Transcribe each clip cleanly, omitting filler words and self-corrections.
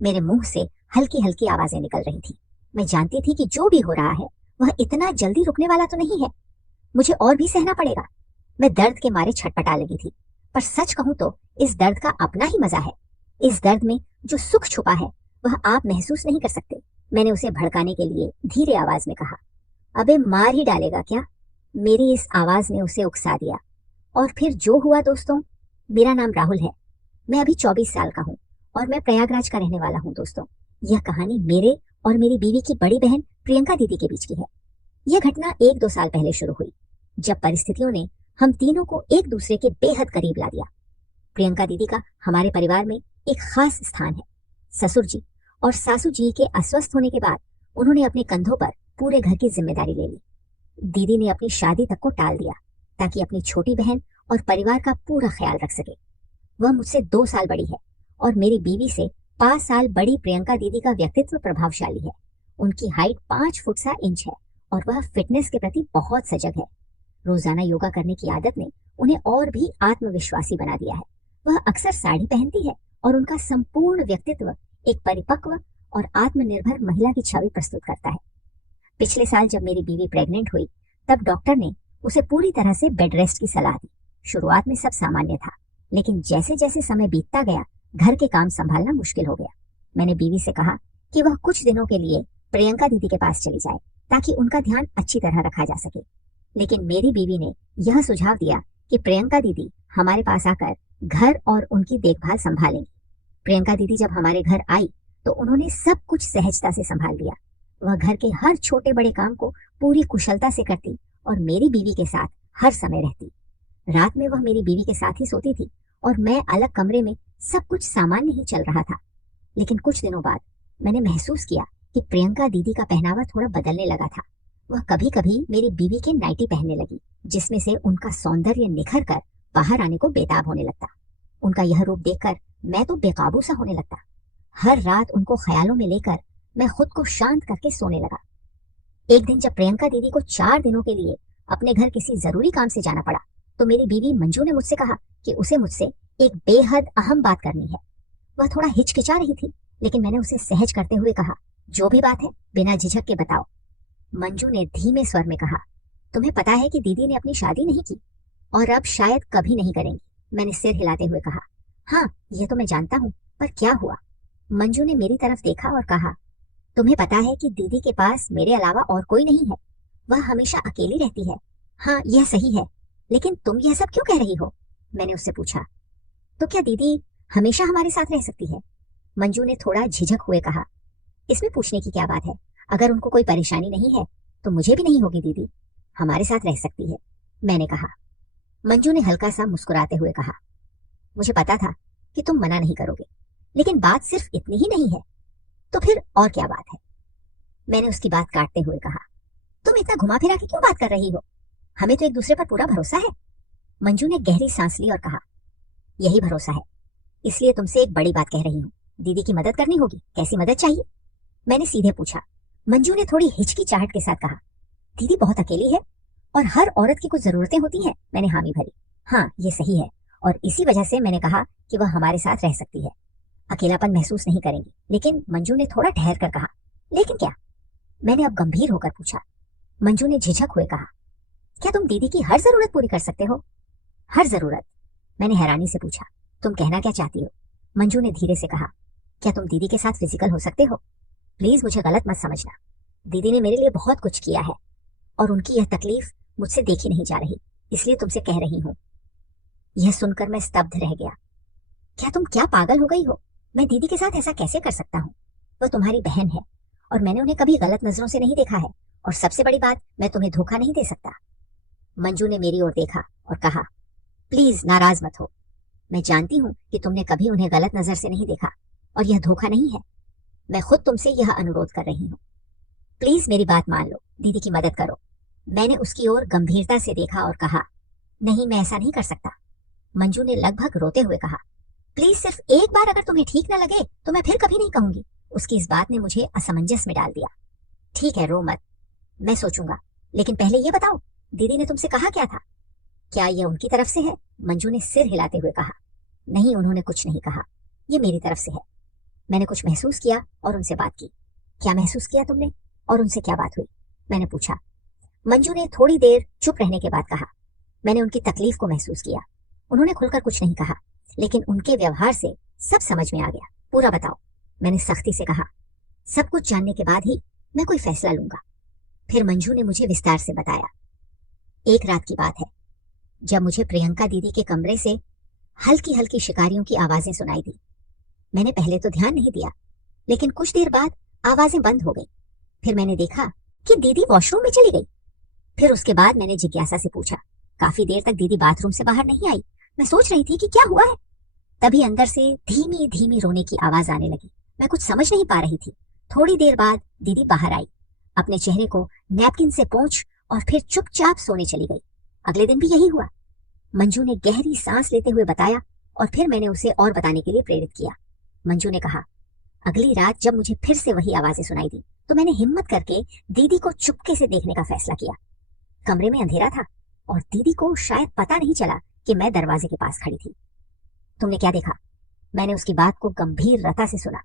मेरे मुंह से हल्की हल्की आवाजें निकल रही थी। मैं जानती थी कि जो भी हो रहा है वह इतना जल्दी रुकने वाला तो नहीं है, मुझे और भी सहना पड़ेगा। मैं दर्द के मारे छटपटा लगी थी, पर सच कहूं तो इस दर्द का अपना ही मजा है। इस दर्द में जो सुख छुपा है वह आप महसूस नहीं कर सकते। मैंने उसे भड़काने के लिए धीरे आवाज में कहा, अबे मार ही डालेगा क्या? मेरी इस आवाज ने उसे उकसा दिया। और फिर जो हुआ दोस्तों, मेरा नाम राहुल है, मैं अभी 24 साल का हूँ और मैं प्रयागराज का रहने वाला हूँ दोस्तों। यह कहानी मेरे और मेरी बीवी की बड़ी बहन प्रियंका दीदी के बीच की है। यह घटना 1-2 साल पहले शुरू हुई, जब परिस्थितियों ने हम तीनों को एक दूसरे के बेहद करीब ला दिया। प्रियंका दीदी का हमारे परिवार में एक खास स्थान है। ससुर जी और सासू जी के अस्वस्थ होने के बाद उन्होंने अपने कंधों पर पूरे घर की जिम्मेदारी ले ली। दीदी ने अपनी शादी तक को टाल दिया ताकि अपनी छोटी बहन और परिवार का पूरा ख्याल रख सके। वह मुझसे 2 साल बड़ी है और मेरी बीवी से 5 साल बड़ी प्रियंका दीदी का व्यक्तित्व प्रभावशाली है। उनकी हाइट 5 फुट सा इंच है और वह फिटनेस के प्रति बहुत सजग है। रोजाना योगा करने की आदत ने उन्हें और भी आत्मविश्वासी बना दिया है। वह अक्सर साड़ी पहनती है और उनका संपूर्ण व्यक्तित्व एक परिपक्व और आत्मनिर्भर महिला की छवि प्रस्तुत करता है। पिछले साल जब मेरी बीवी प्रेग्नेंट हुई, तब डॉक्टर ने उसे पूरी तरह से बेड रेस्ट की सलाह दी। शुरुआत में सब सामान्य था, लेकिन जैसे जैसे समय बीतता गया घर के काम संभालना मुश्किल हो गया। मैंने बीवी से कहा कि वह कुछ दिनों के लिए प्रियंका दीदी के पास चली जाए ताकि उनका ध्यान अच्छी तरह रखा जा सके। लेकिन मेरी बीवी ने यह सुझाव दिया कि प्रियंका दीदी हमारे पास आकर घर और उनकी देखभाल संभालेंगी। प्रियंका दीदी जब हमारे घर आई तो उन्होंने सब कुछ सहजता से संभाल लिया। वह घर के हर छोटे बड़े काम को पूरी कुशलता से करती और मेरी बीवी के साथ हर समय रहती। रात में वह मेरी बीवी के साथ ही सोती थी और मैं अलग कमरे में सब कुछ सामान्य ही चल रहा था। लेकिन कुछ दिनों बाद मैंने महसूस किया कि प्रियंका दीदी का पहनावा थोड़ा बदलने लगा था। वह कभी कभी मेरी बीवी के नाइटी पहनने लगी, जिसमें से उनका सौंदर्य निखर कर बाहर आने को बेताब होने लगता। उनका यह रूप देखकर मैं तो बेकाबू सा होने लगता। हर रात उनको ख्यालों में लेकर मैं खुद को शांत करके सोने लगा। एक दिन जब प्रियंका दीदी को 4 दिनों के लिए अपने घर किसी जरूरी काम से जाना पड़ा, तो मेरी बीवी मंजू ने मुझसे कहा कि उसे मुझसे एक बेहद अहम बात करनी है। वह थोड़ा हिचकिचा रही थी, लेकिन मैंने उसे सहज करते हुए कहा, जो भी बात है बिना झिझक के बताओ। मंजू ने धीमे स्वर में कहा, तुम्हें पता है कि दीदी ने अपनी शादी नहीं की और अब शायद कभी नहीं करेंगी। मैंने सिर हिलाते हुए कहा, हाँ ये तो मैं जानता हूँ, पर क्या हुआ? मंजू ने मेरी तरफ देखा और कहा, तुम्हें पता है कि दीदी के पास मेरे अलावा और कोई नहीं है। वह हमेशा अकेली रहती है। हाँ यह सही है, लेकिन तुम यह सब क्यों कह रही हो? मैंने उससे पूछा। तो क्या दीदी हमेशा हमारे साथ रह सकती है? मंजू ने थोड़ा झिझक हुए कहा, इसमें पूछने की क्या बात है? अगर उनको कोई परेशानी नहीं है तो मुझे भी नहीं होगी। दीदी हमारे साथ रह सकती है, मैंने कहा। मंजू ने हल्का सा मुस्कुराते हुए कहा, मुझे पता था कि तुम मना नहीं करोगे, लेकिन बात सिर्फ इतनी ही नहीं है। तो फिर और क्या बात है? मैंने उसकी बात काटते हुए कहा, तुम इतना घुमा फिरा के क्यों बात कर रही हो? हमें तो एक दूसरे पर पूरा भरोसा है। मंजू ने गहरी सांस ली और कहा, यही भरोसा है, इसलिए तुमसे एक बड़ी बात कह रही हूँ। दीदी की मदद करनी होगी। कैसी मदद चाहिए? मैंने सीधे पूछा। मंजू ने थोड़ी हिचकिचाहट के साथ कहा, दीदी बहुत अकेली है और हर औरत की कुछ जरूरतें होती हैं। मैंने हामी भरी। हाँ ये सही है, और इसी वजह से मैंने कहा कि वह हमारे साथ रह सकती है। अकेलापन महसूस नहीं करेंगी। लेकिन मंजू ने थोड़ा ठहर कर कहा, लेकिन क्या? मैंने अब गंभीर होकर पूछा। मंजू ने झिझक हुए कहा, क्या तुम दीदी की हर जरूरत पूरी कर सकते हो? हर जरूरत? मैंने हैरानी से पूछा, तुम कहना क्या चाहती हो? मंजू ने धीरे से कहा, क्या तुम दीदी के साथ फिजिकल हो सकते हो? प्लीज मुझे गलत मत समझना। दीदी ने मेरे लिए बहुत कुछ किया है और उनकी यह तकलीफ मुझसे देखी नहीं जा रही, इसलिए तुमसे कह रही हूँ। यह सुनकर मैं स्तब्ध रह गया। क्या तुम क्या पागल हो गई हो? मैं दीदी के साथ ऐसा कैसे कर सकता हूँ? वह तुम्हारी बहन है और मैंने उन्हें कभी गलत नजरों से नहीं देखा है, और सबसे बड़ी बात, मैं तुम्हें धोखा नहीं दे सकता। मंजू ने मेरी ओर देखा और कहा, प्लीज नाराज मत हो। मैं जानती हूँ कि तुमने कभी उन्हें गलत नजर से नहीं देखा और यह धोखा नहीं है। मैं खुद तुमसे यह अनुरोध कर रही हूँ, प्लीज मेरी बात मान लो, दीदी की मदद करो। मैंने उसकी ओर गंभीरता से देखा और कहा, नहीं मैं ऐसा नहीं कर सकता। मंजू ने लगभग रोते हुए कहा, प्लीज सिर्फ एक बार अगर तुम्हें ठीक न लगे तो मैं फिर कभी नहीं कहूंगी। उसकी इस बात ने मुझे असमंजस में डाल दिया। ठीक है रो मत, मैं सोचूंगा, लेकिन पहले ये बताओ, दीदी ने तुमसे कहा क्या था? क्या यह उनकी तरफ से है? मंजू ने सिर हिलाते हुए कहा, नहीं उन्होंने कुछ नहीं कहा, ये मेरी तरफ से है। मैंने कुछ महसूस किया और उनसे बात की। क्या महसूस किया तुमने और उनसे क्या बात हुई? मैंने पूछा। मंजू ने थोड़ी देर चुप रहने के बाद कहा, मैंने उनकी तकलीफ को महसूस किया। उन्होंने खुलकर कुछ नहीं कहा, लेकिन उनके व्यवहार से सब समझ में आ गया। पूरा बताओ, मैंने सख्ती से कहा। सब कुछ जानने के बाद ही मैं कोई फैसला लूंगा। फिर मंजू ने मुझे विस्तार से बताया। एक रात की बात है, जब मुझे प्रियंका दीदी के कमरे से हल्की हल्की शिकारियों की आवाजें सुनाई दी। मैंने पहले तो ध्यान नहीं दिया, लेकिन कुछ देर बाद आवाजें बंद हो गई। फिर मैंने देखा कि दीदी वॉशरूम में चली गई। फिर उसके बाद मैंने जिज्ञासा से पूछा, काफी देर तक दीदी बाथरूम से बाहर नहीं आई। मैं सोच रही थी कि क्या हुआ है। तभी अंदर से धीमी धीमी रोने की आवाज आने लगी। मैं कुछ समझ नहीं पा रही थी। थोड़ी देर बाद दीदी बाहर आई, अपने चेहरे को नैपकिन से पोंछ और फिर चुपचाप सोने चली गई। अगले दिन भी यही हुआ। मंजू ने गहरी सांस लेते हुए बताया और फिर मैंने उसे और बताने के लिए प्रेरित किया। मंजू ने कहा, अगली रात जब मुझे फिर से वही आवाजें सुनाई दी तो मैंने हिम्मत करके दीदी को चुपके से देखने का फैसला किया। कमरे में अंधेरा था और दीदी को शायद पता नहीं चला कि मैं दरवाजे के पास खड़ी थी। तुमने क्या देखा? मैंने उसकी बात को गंभीरता से सुना।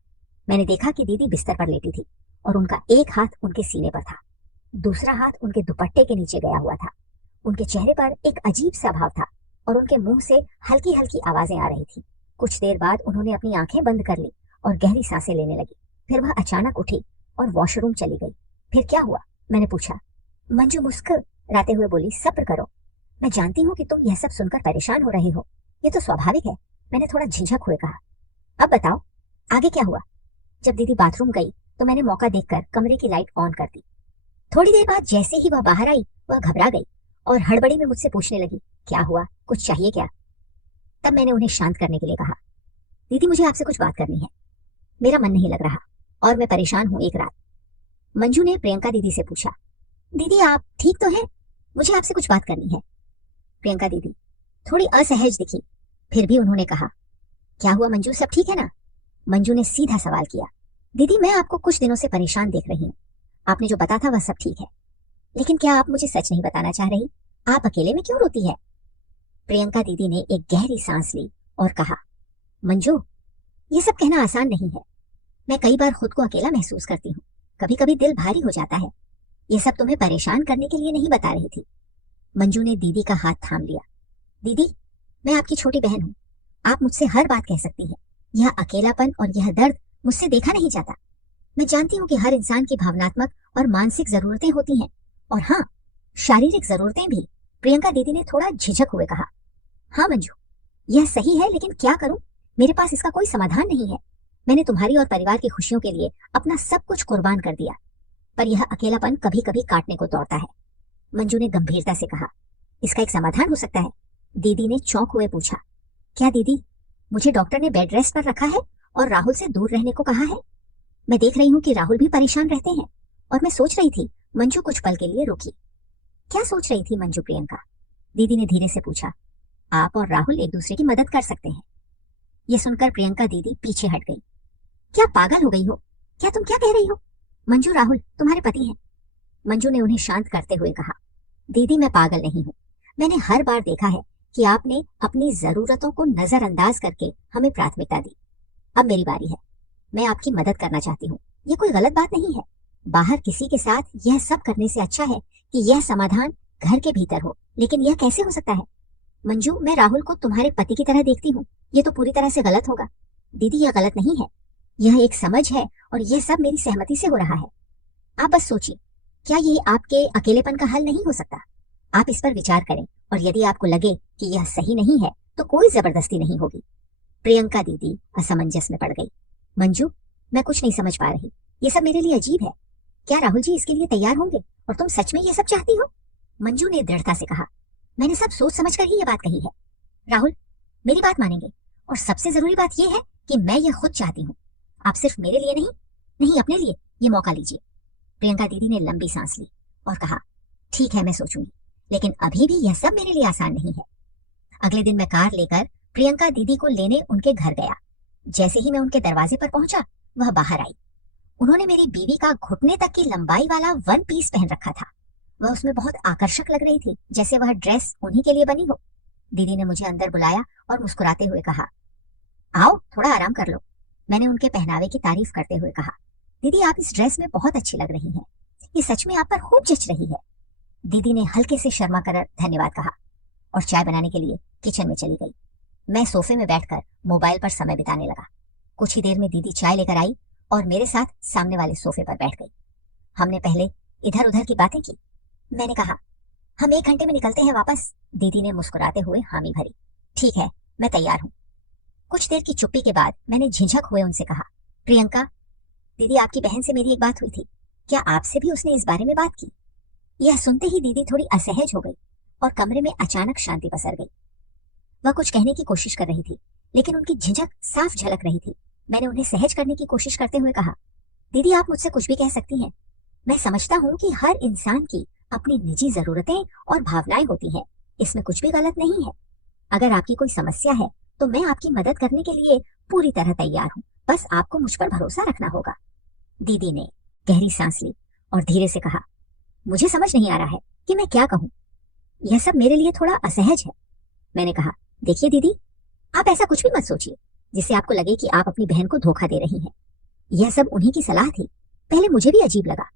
मैंने देखा कि दीदी बिस्तर पर लेटी थी और उनका एक हाथ उनके सीने पर था, दूसरा हाथ उनके दुपट्टे के नीचे गया हुआ था। उनके चेहरे पर एक अजीब सा भाव था और उनके मुंह से हल्की हल्की आवाजें आ रही थी। कुछ देर बाद उन्होंने अपनी आंखें बंद कर ली और गहरी सांसें लेने लगी। फिर वह अचानक उठी और वॉशरूम चली गई। फिर क्या हुआ? मैंने पूछा। मंजू मुस्कुराते हुए बोली, सब्र करो। मैं जानती हूँ कि तुम यह सब सुनकर परेशान हो रहे हो, ये तो स्वाभाविक है। मैंने थोड़ा झिझक हुए कहा। अब बताओ, आगे क्या हुआ? जब दीदी बाथरूम गई तो मैंने मौका देखकर कमरे की लाइट ऑन कर दी। थोड़ी देर बाद जैसे ही वह बाहर आई, वह घबरा गई और हड़बड़ी में मुझसे पूछने लगी, क्या हुआ, कुछ चाहिए क्या? तब मैंने उन्हें शांत करने के लिए कहा, दीदी मुझे आपसे कुछ बात करनी है। मेरा मन नहीं लग रहा और मैं परेशान हूँ एक रात। मंजू ने प्रियंका दीदी से पूछा, दीदी आप ठीक तो हैं? मुझे आपसे कुछ बात करनी है। प्रियंका दीदी थोड़ी असहज दिखी, फिर भी उन्होंने कहा, क्या हुआ मंजू, सब ठीक है ना? मंजू ने सीधा सवाल किया, दीदी मैं आपको कुछ दिनों से परेशान देख रही हूँ। आपने जो बताया था वह सब ठीक है, लेकिन क्या आप मुझे सच नहीं बताना चाह रही? आप अकेले में क्यों रोती है? प्रियंका दीदी ने एक गहरी सांस ली और कहा, मंजू ये सब कहना आसान नहीं है। मैं कई बार खुद को अकेला महसूस करती हूँ। कभी कभी दिल भारी हो जाता है। ये सब तुम्हें परेशान करने के लिए नहीं बता रही थी। मंजू ने दीदी का हाथ थाम लिया। दीदी मैं आपकी छोटी बहन हूँ, आप मुझसे हर बात कह सकती हैं। यह अकेलापन और यह दर्द मुझसे देखा नहीं जाता। मैं जानती हूँ कि हर इंसान की भावनात्मक और मानसिक जरूरतें होती हैं, और हाँ, शारीरिक जरूरतें भी। प्रियंका दीदी ने थोड़ा झिझक हुए कहा, हाँ मंजू यह सही है, लेकिन क्या करूं, मेरे पास इसका कोई समाधान नहीं है। मैंने तुम्हारी और परिवार की खुशियों के लिए अपना सब कुछ कुर्बान कर दिया, पर यह अकेलापन कभी कभी काटने को दौड़ता है। मंजू ने गंभीरता से कहा, इसका एक समाधान हो सकता है। दीदी ने चौंक हुए पूछा, क्या दीदी? मुझे डॉक्टर ने बेड रेस्ट पर रखा है और राहुल से दूर रहने को कहा है। मैं देख रही हूँ कि राहुल भी परेशान रहते हैं, और मैं सोच रही थी। मंजू कुछ पल के लिए रुकी। क्या सोच रही थी मंजू? प्रियंका दीदी ने धीरे से पूछा। आप और राहुल एक दूसरे की मदद कर सकते हैं। यह सुनकर प्रियंका दीदी पीछे हट गई। क्या पागल हो गई हो? क्या तुम क्या कह रही हो? मंजू राहुल तुम्हारे पति हैं। मंजू ने उन्हें शांत करते हुए कहा, दीदी मैं पागल नहीं हूँ। मैंने हर बार देखा है कि आपने अपनी जरूरतों को नजरअंदाज करके हमें प्राथमिकता दी। अब मेरी बारी है। मैं आपकी मदद करना चाहती हूँ। ये कोई गलत बात नहीं है। बाहर किसी के साथ यह सब करने से अच्छा है कि यह समाधान घर के भीतर हो। लेकिन यह कैसे हो सकता है? मंजू मैं राहुल को तुम्हारे पति की तरह देखती हूँ। ये तो पूरी तरह से गलत होगा। दीदी यह गलत नहीं है, यह एक समझ है और यह सब मेरी सहमति से हो रहा है। आप बस सोचिए, क्या ये आपके अकेलेपन का हल नहीं हो सकता? आप इस पर विचार करें, और यदि आपको लगे कि यह सही नहीं है तो कोई जबरदस्ती नहीं होगी। प्रियंका दीदी असमंजस में पड़ गई। मंजू मैं कुछ नहीं समझ पा रही, ये सब मेरे लिए अजीब है। क्या राहुल जी इसके लिए तैयार होंगे और तुम सच में ये सब चाहती हो? मंजू ने दृढ़ता से कहा, मैंने सब सोच समझ कर ही ये बात कही है। राहुल मेरी बात मानेंगे, और सबसे जरूरी बात यह है कि मैं ये खुद चाहती हूँ। आप सिर्फ मेरे लिए नहीं अपने लिए ये मौका लीजिए। प्रियंका दीदी ने लंबी सांस ली और कहा, ठीक है मैं सोचूंगी, लेकिन अभी भी यह सब मेरे लिए आसान नहीं है। अगले दिन मैं कार लेकर प्रियंका दीदी को लेने उनके घर गया। जैसे ही मैं उनके दरवाजे पर पहुंचा, वह बाहर आई। उन्होंने मेरी बीवी का घुटने तक की लंबाई वाला वन पीस पहन रखा था। वह उसमें बहुत आकर्षक लग रही थी, जैसे वह ड्रेस उन्हीं के लिए बनी हो। दीदी ने मुझे अंदर बुलाया और मुस्कुराते हुए कहा, आओ थोड़ा आराम कर लो। मैंने उनके पहनावे की तारीफ करते हुए कहा, दीदी आप इस ड्रेस में बहुत अच्छी लग रही हैं। ये सच में आप पर खूब जच रही है। दीदी ने हल्के से शर्मा कर धन्यवाद कहा और चाय बनाने के लिए किचन में चली गई। मैं सोफे में बैठकर मोबाइल पर समय बिताने लगा। कुछ ही देर में दीदी चाय लेकर आई और मेरे साथ सामने वाले सोफे पर बैठ गई। हमने पहले इधर उधर की बातें की। मैंने कहा, हम 1 घंटे में निकलते हैं वापस। दीदी ने मुस्कुराते हुए हामी भरी। ठीक है, मैं तैयार हूँ। कुछ देर की चुप्पी के बाद मैंने झिझक हुए उनसे कहा, प्रियंका, दीदी आपकी बहन से मेरी एक बात हुई थी, क्या आपसे भी उसने इस बारे में बात की? यह सुनते ही दीदी थोड़ी असहज हो गई और कमरे में अचानक शांति पसर गई। वह कुछ कहने की कोशिश कर रही थी, लेकिन उनकी झिझक साफ झलक रही थी। मैंने उन्हें सहज करने की कोशिश करते हुए कहा, दीदी आप मुझसे कुछ भी कह सकती हैं। मैं समझता हूँ कि हर इंसान की अपनी निजी जरूरतें और भावनाएं होती हैं, इसमें कुछ भी गलत नहीं है। अगर आपकी कोई समस्या है तो मैं आपकी मदद करने के लिए पूरी तरह तैयार हूँ, बस आपको मुझ पर भरोसा रखना होगा। दीदी ने गहरी सांस ली और धीरे से कहा, मुझे समझ नहीं आ रहा है कि मैं क्या कहूँ। यह सब मेरे लिए थोड़ा असहज है। मैंने कहा, देखिए दीदी, आप ऐसा कुछ भी मत सोचिए जिससे आपको लगे कि आप अपनी बहन को धोखा दे रही हैं। यह सब उन्हीं की सलाह थी। पहले मुझे भी अजीब लगा,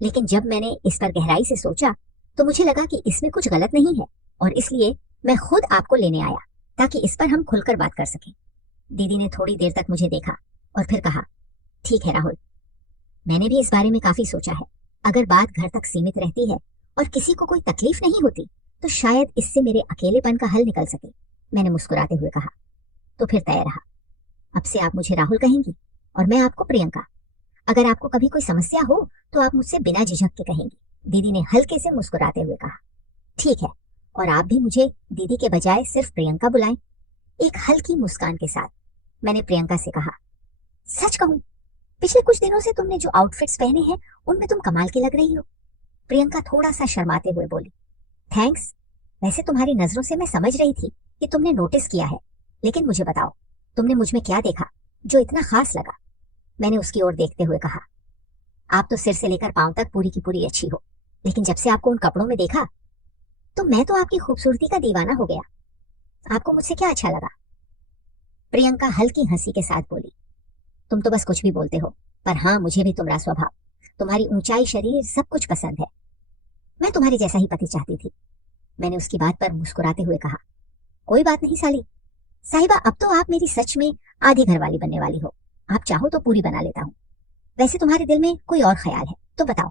लेकिन जब मैंने इस पर गहराई से सोचा तो मुझे लगा कि इसमें कुछ गलत नहीं है और इसलिए मैं खुद आपको लेने आया ताकि इस पर हम खुलकर बात कर सकें। दीदी ने थोड़ी देर तक मुझे देखा और फिर कहा, ठीक है राहुल, मैंने भी इस बारे में काफी सोचा है। अगर बात घर तक सीमित रहती है और किसी को कोई तकलीफ नहीं होती तो शायद इससे मेरे अकेलेपन का हल निकल सके। मैंने मुस्कुराते हुए कहा, तो फिर तय रहा। अब से आप मुझे राहुल कहेंगी और मैं आपको प्रियंका। अगर आपको कभी कोई समस्या हो तो आप मुझसे बिना झिझक के कहेंगी। दीदी ने हल्के से मुस्कुराते हुए कहा, ठीक है, और आप भी मुझे दीदी के बजाय सिर्फ प्रियंका बुलाएं। एक हल्की मुस्कान के साथ मैंने प्रियंका से कहा, सच कहूं, पिछले कुछ दिनों से तुमने जो आउटफिट्स पहने हैं उनमें तुम कमाल की लग रही हो। प्रियंका थोड़ा सा शर्माते हुए बोली, थैंक्स। वैसे तुम्हारी नजरों से मैं समझ रही थी कि तुमने नोटिस किया है, लेकिन मुझे बताओ, तुमने मुझ में क्या देखा जो इतना खास लगा? मैंने उसकी ओर देखते हुए कहा, आप तो सिर से लेकर पांव तक पूरी की पूरी अच्छी हो, लेकिन जब से आपको उन कपड़ों में देखा तो मैं तो आपकी खूबसूरती का दीवाना हो गया। आपको मुझसे क्या अच्छा लगा? प्रियंका हल्की हंसी के साथ बोली, तुम तो बस कुछ भी बोलते हो, पर हाँ, मुझे भी तुम्हारा स्वभाव, तुम्हारी ऊंचाई, शरीर, सब कुछ पसंद है। मैं तुम्हारे जैसा ही पति चाहती थी। मैंने उसकी बात पर मुस्कुराते हुए कहा, कोई बात नहीं साली साहिबा, अब तो आप मेरी सच में आधी घरवाली बनने वाली हो। आप चाहो तो पूरी बना लेता हूँ। वैसे तुम्हारे दिल में कोई और ख्याल है तो बताओ।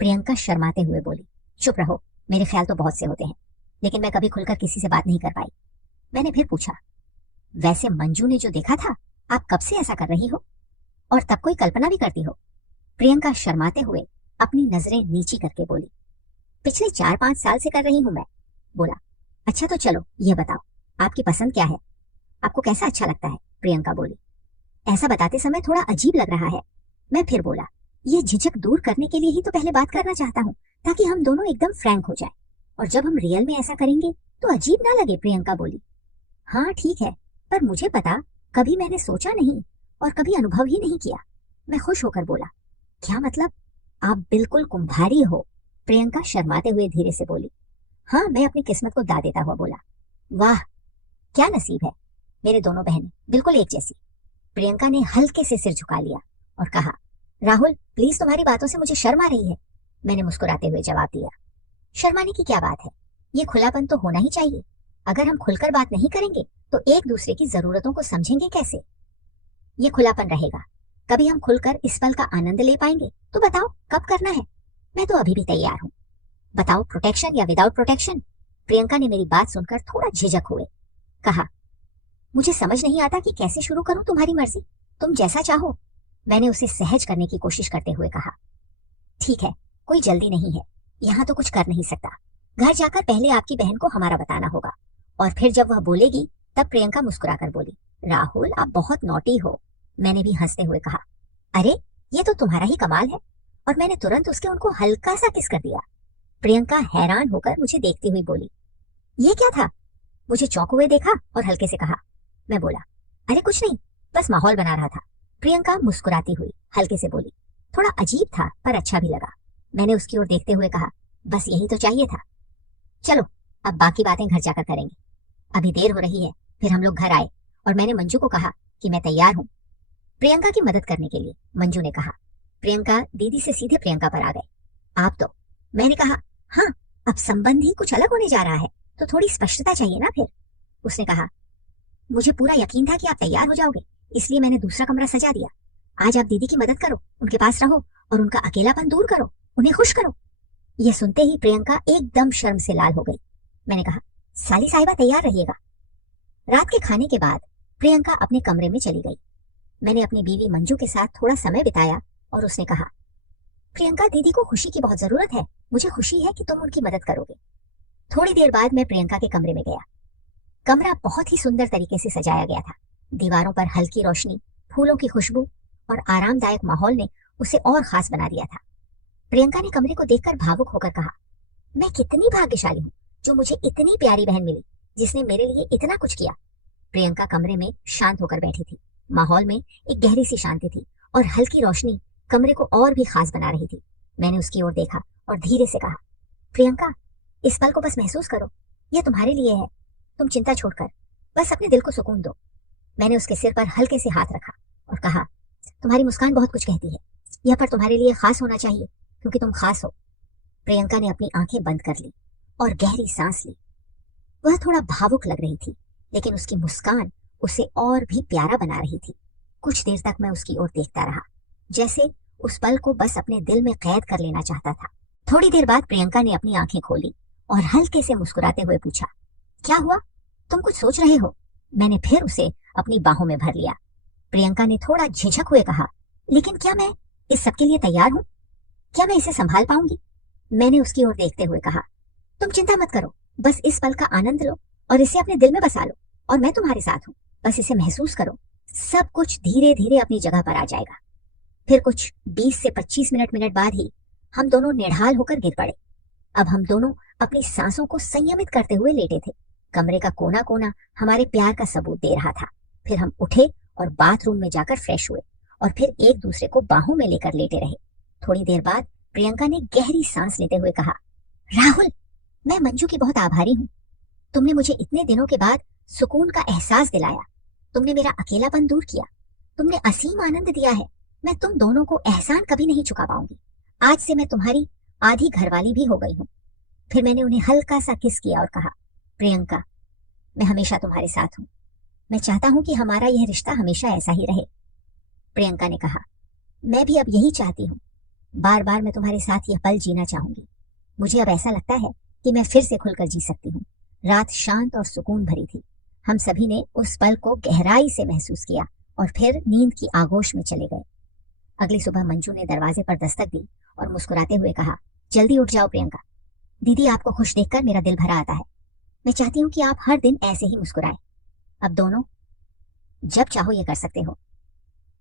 प्रियंका शर्माते हुए बोली, चुप रहो, मेरे ख्याल तो बहुत से होते हैं, लेकिन मैं कभी खुलकर किसी से बात नहीं कर पाई। मैंने फिर पूछा, वैसे मंजू ने जो देखा था, आप कब से ऐसा कर रही हो और तब कोई कल्पना भी करती हो? प्रियंका शर्माते हुए अपनी नजरें नीची करके बोली, पिछले 4-5 साल से कर रही हूं मैं। बोला, अच्छा तो चलो ये बताओ, आपकी पसंद क्या है? आपको कैसा अच्छा लगता है? प्रियंका बोली, ऐसा बताते समय थोड़ा अजीब लग रहा है। मैं फिर बोला, ये झिझक दूर करने के लिए ही तो पहले बात करना चाहता हूँ, ताकि हम दोनों एकदम फ्रैंक हो जाएं, और जब हम रियल में ऐसा करेंगे तो अजीब ना लगे। प्रियंका बोली, हाँ ठीक है, पर मुझे पता, कभी मैंने सोचा नहीं और कभी अनुभव ही नहीं किया। मैं खुश होकर बोला, क्या मतलब? आप बिल्कुल कुंभारी हो। प्रियंका शर्माते हुए धीरे से बोली, हाँ, मैं अपनी किस्मत को दा देता हुआ बोला, वाह क्या नसीब है, मेरे दोनों बहनें बिल्कुल एक जैसी। प्रियंका ने हल्के से सिर झुका लिया और कहा, राहुल प्लीज, तुम्हारी बातों से मुझे शर्म आ रही है। मैंने मुस्कुराते हुए जवाब दिया, शर्माने की क्या बात है, ये खुलापन तो होना ही चाहिए। अगर हम खुलकर बात नहीं करेंगे तो एक दूसरे की जरूरतों को समझेंगे कैसे? ये खुलापन रहेगा, कभी हम खुलकर इस पल का आनंद ले पाएंगे। तो बताओ कब करना है? मैं तो अभी भी तैयार हूँ। बताओ, प्रोटेक्शन या विदाउट प्रोटेक्शन? प्रियंका ने मेरी बात सुनकर थोड़ा झिझक हुए कहा, मुझे समझ नहीं आता कि कैसे शुरू करूं, तुम्हारी मर्जी, तुम जैसा चाहो। मैंने उसे सहज करने की कोशिश करते हुए कहा, ठीक है, कोई जल्दी नहीं है, यहाँ तो कुछ कर नहीं सकता। घर जाकर पहले आपकी बहन को हमारा बताना होगा, और फिर जब वह बोलेगी तब। प्रियंका मुस्कुराकर बोली, राहुल आप बहुत नॉटी हो। मैंने भी हंसते हुए कहा, अरे ये तो तुम्हारा ही कमाल है, और मैंने तुरंत उनको हल्का सा किस कर दिया। प्रियंका हैरान होकर मुझे देखती हुई बोली, ये क्या था? मुझे चौंक हुए देखा और हल्के से कहा। मैं बोला, अरे कुछ नहीं, बस माहौल बना रहा था। प्रियंका मुस्कुराती हुई हल्के से बोली, थोड़ा अजीब था पर अच्छा भी लगा। मैंने उसकी ओर देखते हुए कहा, बस यही तो चाहिए था। चलो अब बाकी बातें घर जाकर करेंगे, अभी देर हो रही है। फिर हम लोग घर आए और मैंने मंजू को कहा कि मैं तैयार हूँ। प्रियंका की मदद करने के लिए, मंजू ने कहा। प्रियंका दीदी से सीधे प्रियंका पर आ गए। आप तो, मैंने कहा, हाँ, अब संबंध ही कुछ अलग होने जा रहा है तो थोड़ी स्पष्टता चाहिए ना फिर। उसने कहा, मुझे पूरा यकीन था कि आप तैयार हो जाओगे, इसलिए मैंने दूसरा कमरा सजा दिया। आज आप दीदी की मदद करो, उनके पास रहो और उनका अकेलापन दूर करो, उन्हें खुश करो। यह सुनते ही प्रियंका एकदम शर्म से लाल हो गई। मैंने कहा, साली साहिबा तैयार रहिएगा। रात के खाने के बाद प्रियंका अपने कमरे में चली गई। मैंने अपनी बीवी मंजू के साथ थोड़ा समय बिताया और उसने कहा, प्रियंका दीदी को खुशी की बहुत जरूरत है, मुझे खुशी है कि तुम उनकी मदद करोगे। थोड़ी देर बाद मैं प्रियंका के कमरे में गया। कमरा बहुत ही सुंदर तरीके से सजाया गया था। दीवारों पर हल्की रोशनी, फूलों की खुशबू और आरामदायक माहौल ने उसे और खास बना दिया था। प्रियंका ने कमरे को देखकर भावुक होकर कहा, मैं कितनी भाग्यशाली हूँ जो मुझे इतनी प्यारी बहन मिली जिसने मेरे लिए इतना कुछ किया। प्रियंका कमरे में शांत होकर बैठी थी। माहौल में एक गहरी सी शांति थी और हल्की रोशनी कमरे को और भी खास बना रही थी। मैंने उसकी ओर देखा और धीरे से कहा, प्रियंका, इस पल को बस महसूस करो, यह तुम्हारे लिए है। तुम चिंता छोड़कर बस अपने दिल को सुकून दो। मैंने उसके सिर पर हल्के से हाथ रखा और कहा, तुम्हारी मुस्कान बहुत कुछ कहती है। यह पर तुम्हारे लिए खास होना चाहिए क्योंकि तुम खास हो। प्रियंका ने अपनी आंखें बंद कर ली और गहरी सांस ली। वह थोड़ा भावुक लग रही थी, लेकिन उसकी मुस्कान उसे और भी प्यारा बना रही थी। कुछ देर तक मैं उसकी ओर देखता रहा, जैसे उस पल को बस अपने दिल में कैद कर लेना चाहता था। थोड़ी देर बाद प्रियंका ने अपनी आंखें खोली और हल्के से मुस्कुराते हुए पूछा, क्या हुआ? तुम कुछ सोच रहे हो? मैंने फिर उसे अपनी बाहों में भर लिया। प्रियंका ने थोड़ा झिझक हुए कहा, लेकिन क्या मैं इस सब के लिए तैयार हूँ? क्या मैं इसे संभाल पाऊंगी? मैंने उसकी ओर देखते हुए कहा, तुम चिंता मत करो, बस इस पल का आनंद लो और इसे अपने दिल में बसा लो और मैं तुम्हारे साथ हूँ। बस इसे महसूस करो, सब कुछ धीरे धीरे अपनी जगह पर आ जाएगा। फिर कुछ 20 से 25 मिनट बाद ही हम दोनों निढाल होकर गिर पड़े। अब हम दोनों अपनी सांसों को संयमित करते हुए लेटे थे। कमरे का कोना कोना हमारे प्यार का सबूत दे रहा था। फिर हम उठे और बाथरूम में जाकर फ्रेश हुए और फिर एक दूसरे को बाहों में लेकर लेटे रहे। थोड़ी देर बाद प्रियंका ने गहरी सांस लेते हुए कहा, राहुल, मैं मंजू की बहुत आभारी हूँ। तुमने मुझे इतने दिनों के बाद सुकून का एहसास दिलाया। तुमने मेरा अकेलापन दूर किया। तुमने असीम आनंद दिया है। मैं तुम दोनों को एहसान कभी नहीं चुका पाऊंगी। आज से मैं तुम्हारी आधी घरवाली भी हो गई हूँ। फिर मैंने उन्हें हल्का सा किस किया और कहा, प्रियंका, मैं हमेशा तुम्हारे साथ हूँ। मैं चाहता हूँ कि हमारा यह रिश्ता हमेशा ऐसा ही रहे। प्रियंका ने कहा, मैं भी अब यही चाहती हूँ। बार बार मैं तुम्हारे साथ यह पल जीना चाहूंगी। मुझे अब ऐसा लगता है कि मैं फिर से खुलकर जी सकती हूँ। रात शांत और सुकून भरी थी। हम सभी ने उस पल को गहराई से महसूस किया और फिर नींद की आगोश में चले गए। अगली सुबह मंजू ने दरवाजे पर दस्तक दी और मुस्कुराते हुए कहा, जल्दी उठ जाओ प्रियंका, दीदी आपको खुश देखकर मेरा दिल भरा आता है। मैं चाहती हूँ कि आप हर दिन ऐसे ही मुस्कुराएं। अब दोनों जब चाहो ये कर सकते हो।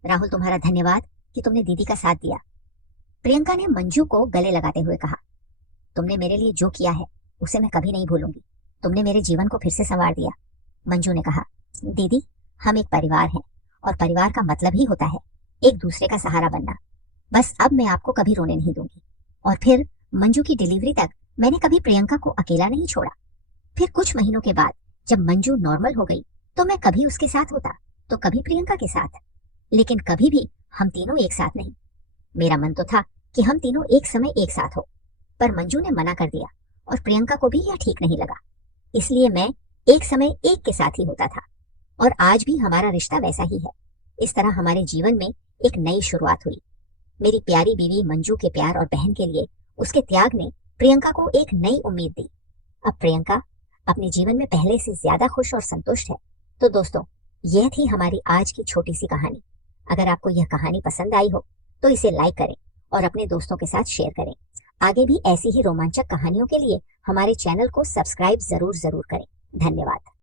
राहुल, तुम्हारा धन्यवाद कि तुमने दीदी का साथ दिया। प्रियंका ने मंजू को गले लगाते हुए कहा, तुमने मेरे लिए जो किया है उसे मैं कभी नहीं भूलूंगी। तुमने मेरे जीवन को फिर से संवार दिया। मंजू ने कहा, दीदी, हम एक परिवार हैं और परिवार का मतलब ही होता है एक दूसरे का सहारा बनना। बस अब मैं आपको कभी रोने नहीं दूंगी। और फिर मंजू की डिलीवरी तक मैंने कभी प्रियंका को अकेला नहीं छोड़ा। फिर कुछ महीनों के बाद जब मंजू नॉर्मल हो गई तो मैं कभी उसके साथ होता तो कभी प्रियंका के साथ, लेकिन कभी भी हम तीनों एक साथ नहीं। मेरा मन तो था कि हम तीनों एक समय एक साथ हो, पर मंजू ने मना कर दिया और प्रियंका को भी यह ठीक नहीं लगा। इसलिए मैं एक समय एक के साथ ही होता था और आज भी हमारा रिश्ता वैसा ही है। इस तरह हमारे जीवन में एक नई शुरुआत हुई। मेरी प्यारी बीवी मंजू के प्यार और बहन के लिए उसके त्याग ने प्रियंका को एक नई उम्मीद दी। अब प्रियंका अपने जीवन में पहले से ज्यादा खुश और संतुष्ट है। तो दोस्तों, यह थी हमारी आज की छोटी सी कहानी। अगर आपको यह कहानी पसंद आई हो तो इसे लाइक करें और अपने दोस्तों के साथ शेयर करें। आगे भी ऐसी ही रोमांचक कहानियों के लिए हमारे चैनल को सब्सक्राइब जरूर करें। धन्यवाद।